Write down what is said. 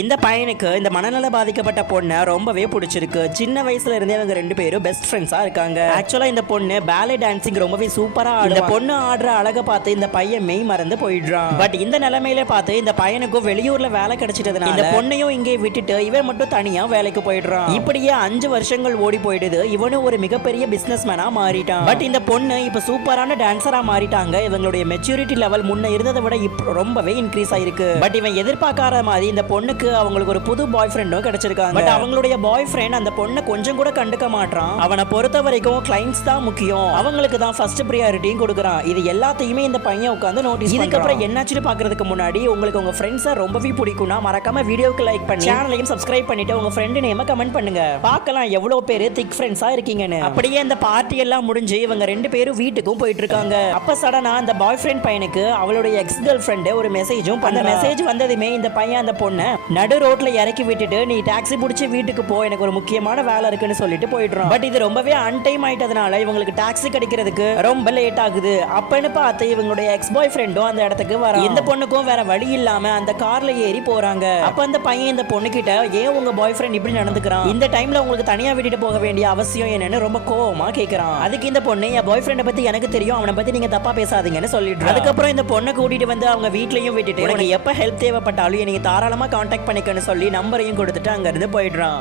இந்த பையனுக்கு இந்த மனநல பாதிக்கப்பட்ட பொண்ணை ரொம்பவே பிடிச்சிருக்கு. சின்ன வயசுல இருந்தே அவங்க ரெண்டு பேரும் பெஸ்ட் ஃப்ரெண்ட்ஸா இருக்காங்க. ஆக்சுவலா இந்த பொண்ணு பேலே டான்சிங் ரொம்பவே சூப்பரா இந்த பொண்ணு ஆடுற அழக பார்த்து இந்த பையன் மெய் மறந்து போயிடுறான். பட் இந்த நிலைமையில பார்த்து இந்த பையனுக்கும் வெளியூர்ல வேலை கிடைச்சிட்டதுனால இந்த பொண்ணையும் இங்கே விட்டுட்டு இவன் மட்டும் தனியா வேலைக்கு போயிடுறான். இப்படியே 5 வருஷங்கள் ஓடி போயிடுது. இவனும் ஒரு மிகப்பெரிய பிசினஸ் மேனா மாறிட்டான். பட் இந்த பொண்ணு இப்ப சூப்பரான டான்சரா மாறிட்டாங்க. இவங்களுடைய மெச்சூரிட்டி லெவல் முன்ன இருந்ததை விட இப்ப ரொம்பவே இன்க்ரீஸ் ஆயிருக்கு. பட் இவன் எதிர்பார்க்காத மாதிரி இந்த பொண்ணுக்கு அவங்களுக்கு ஒரு புது பாய் ஃப்ரெண்டும் கிடைச்சிருக்காங்க. பட் அவங்களுடைய பாய் ஃப்ரெண்ட் அந்த பொண்ணை கொஞ்சம் கூட கண்டுக்க மாட்டான். அவனை பொறுத்த வரைக்கும் கிளைண்ட்ஸ் தான் முக்கியம், அவங்களுக்கு தான் ஃபர்ஸ்ட் பிரியாரிட்டியும் கொடுக்குறான். இது எல்லாத்தையுமே இந்த பையன் உட்கார்ந்து நோட்டீஸ். இதுக்கப்புறம் என்னாச்சுன்னு பாக்குறதுக்கு முன்னாடி உங்களுக்கு உங்க ஃப்ரெண்ட்ஸை ரொம்பவே பிடிக்கும்னா மறக்காம வீடியோக்கு லைக் பண்ணி சேனலையும் சப்ஸ்கிரைப் பண்ணிட்டு உங்க ஃப்ரெண்ட் நேம கமெண்ட் பண்ணுங்க. பார்க்கலாம் எவ்வளவு பேரு திக் ஃப்ரெண்ட்ஸா இருக்கீங்கன்னு. அப்படியே இந்த பார்ட்டி எல்லாம் முடிஞ்சு இவங்க ரெண்டு பேரும் வீட்டுக்கும் போயிட்டு இருக்காங்க. அப்ப சடனா அந்த பாய் ஃப்ரெண்ட் பையனுக்கு அவளுடைய எக்ஸ் கேர்ள் ஃப்ரெண்ட் ஒரு மெசேஜும் அந்த மெசேஜ் வந்ததுமே இந்த பையன் அந்த பொண்ணை நடு ரோட்ல இறக்கி விட்டுட்டு நீ டாக்ஸி பிடிச்சி வீட்டுக்கு போ, எனக்கு ஒரு முக்கியமான வேலை இருக்குன்னு சொல்லிட்டு போயிடுறான். பட் இது ரொம்பவே அன்டைம் ஆயிட்டதுனால இவங்களுக்கு டாக்ஸி கிடைக்கிறதுக்கு ரொம்ப லேட் ஆகுது. அப்பன்னு பார்த்து இவங்களுடைய எக்ஸ் பாய் ஃப்ரெண்டும் அந்த இடத்துக்கு வர இந்த பொண்ணுக்கும் வேற வழி இல்லாம அந்த கார்ல ஏறி போறாங்க. அப்ப அந்த பையன் இந்த பொண்ணு கிட்ட ஏன் உங்க பாய் ஃப்ரெண்ட் இப்படி நடந்துக்கிறான், இந்த டைம்ல உங்களுக்கு தனியா விட்டுட்டு போக வேண்டிய அவசியம் என்னன்னு ரொம்ப கோவமா கேக்குறான். அதுக்கு இந்த பொண்ணு என் பாய் ஃப்ரெண்டை பத்தி எனக்கு தெரியும், அவனை பத்தி நீங்க தப்பா பேசாதீங்கன்னு சொல்லிட்டு அதுக்கப்புறம் இந்த பொண்ணை கூட்டிட்டு வந்து அவங்க வீட்லயும் விட்டுட்டு உனக்கு எப்ப ஹெல்ப் தேவைப்பட்டாலும் நீங்க தாராளமா கான்டாக்ட் பண்ணிக்கன்னு சொல்லி நம்பரையும் கொடுத்துட்டு அங்க இருந்து போயிடுறான்.